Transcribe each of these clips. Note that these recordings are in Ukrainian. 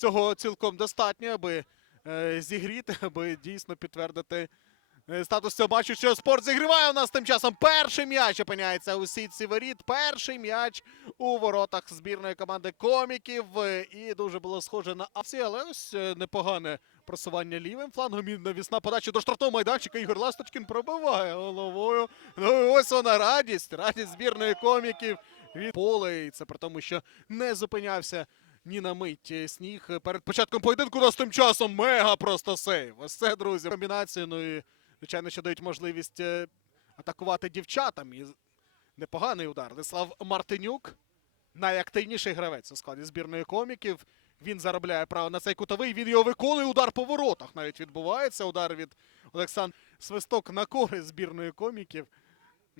цього цілком достатньо, аби е, зігріти, аби дійсно підтвердити е, статус цього матчу. Що спорт зігріває у нас тим часом. Перший м'яч опиняється у сітці воріт. Перший м'яч у воротах збірної команди коміків. І дуже було схоже на акції, але ось е, непогане просування лівим флангом. І навісна подача до штрафного майданчика. Ігор Ласточкін пробиває головою. Ну ось вона радість. Радість збірної коміків від поле. І це при тому, що не зупинявся ні на мить е, сніг. Перед початком поєдинку нас тим часом мега просто сейв. Ось це, друзі, комбінацію. Ну і, звичайно, що дають можливість е, атакувати дівчатам. І непоганий удар. Леслав Мартинюк, найактивніший гравець у складі збірної коміків. Він заробляє право на цей кутовий. Він його виконує. Удар по воротах навіть відбувається. Удар від Олександра Свисток на користь збірної коміків.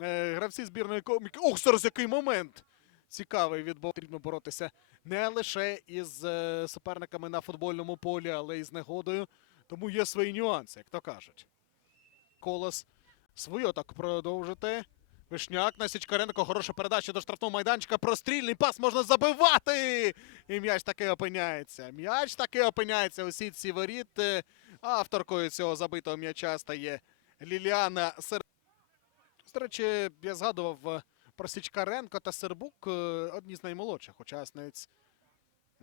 Е, Гравці збірної коміків. Ох, зараз який момент! Цікавий відбор. Потрібно боротися не лише із е, суперниками на футбольному полі, але й з негодою. Тому є свої нюанси, як то кажуть. Колос свою так продовжити. Вишняк на Січкаренко. Хороша передача до штрафного майданчика. Прострільний пас можна забивати. І м'яч таки опиняється. М'яч таки опиняється у сітці воріт. Е, Авторкою цього забитого м'яча стає Ліліана Сер. До речі, я згадував е, про Січкаренко та Сербук, е, одні з наймолодших учасниць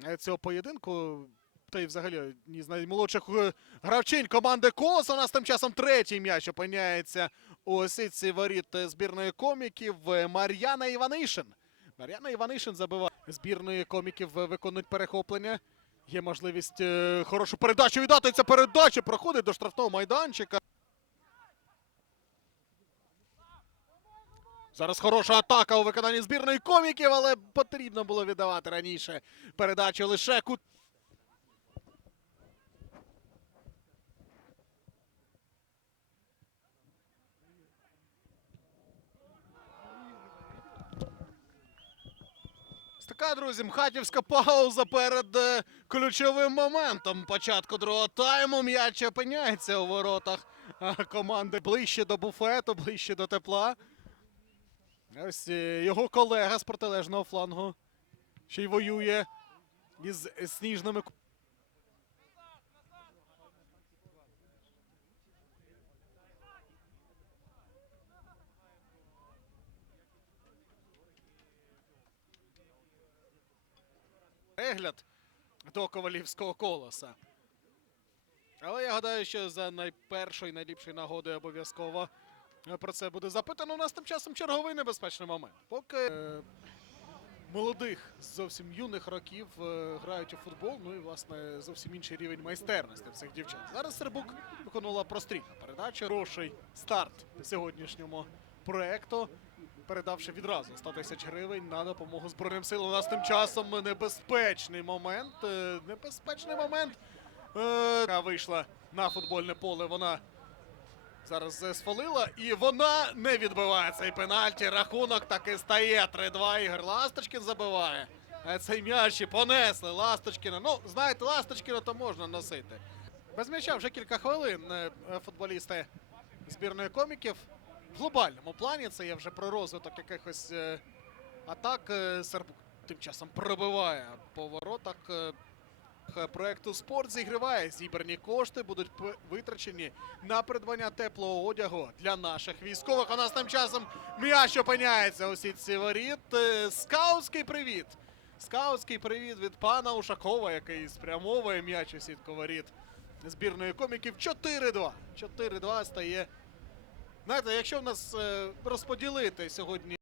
е, цього поєдинку. Та й взагалі одні з наймолодших е, гравчинь команди Колоса. У нас тим часом третій м'яч опиняється у сітці воріт збірної коміків Мар'яна Іванишин. Мар'яна Іванишин забиває збірної коміків, виконують перехоплення. Є можливість хорошу передачу віддати. Ця передача проходить до штрафного майданчика. Зараз хороша атака у виконанні збірної коміків, але потрібно було віддавати раніше передачу лише кут. Така, друзі, мхатівська пауза перед е, ключовим моментом початку другого тайму. М'яч опиняється у воротах е, команди ближче до буфету, ближче до тепла. Ось е, його колега з протилежного флангу ще й воює із сніжними. ку- Перегляд до ковалівського колоса. Але я гадаю, що за найпершою найліпшою нагодою обов'язково е, про це буде запитано. У нас тим часом черговий небезпечний момент. Поки е, молодих, зовсім юних років е, грають у футбол, ну і власне зовсім інший рівень майстерності цих дівчат. Зараз Сербук виконувала прострільну передачу. Хороший старт сьогоднішньому проекту. Передавши відразу 100 тисяч гривень на допомогу Збройним силам. У нас тим часом небезпечний момент. е, Небезпечний момент. Е, вийшла на футбольне поле. Вона зараз сфалила. І вона не відбиває цей пенальті. Рахунок таки стає 3-2. Ігор Ласточкін забиває. Цей м'яч і понесли Ласточкіна. Ну, знаєте, Ласточкіна то можна носити. Без м'яча вже кілька хвилин е, футболісти збірної коміків. В глобальному плані це є вже про розвиток якихось е, атак. Е, Сербук тим часом пробиває по воротах. Е, проекту спорт зігріває. Зібрані кошти будуть витрачені на придбання теплого одягу для наших військових. А нас тим часом м'яч опиняється у сітці воріт. Е, Скаутський привіт. Скаутський привіт від пана Ушакова, який спрямовує м'яч у сітку воріт збірної коміків. 4-2. 4-2 стає. Знаєте, якщо в нас е, розподілити сьогодні.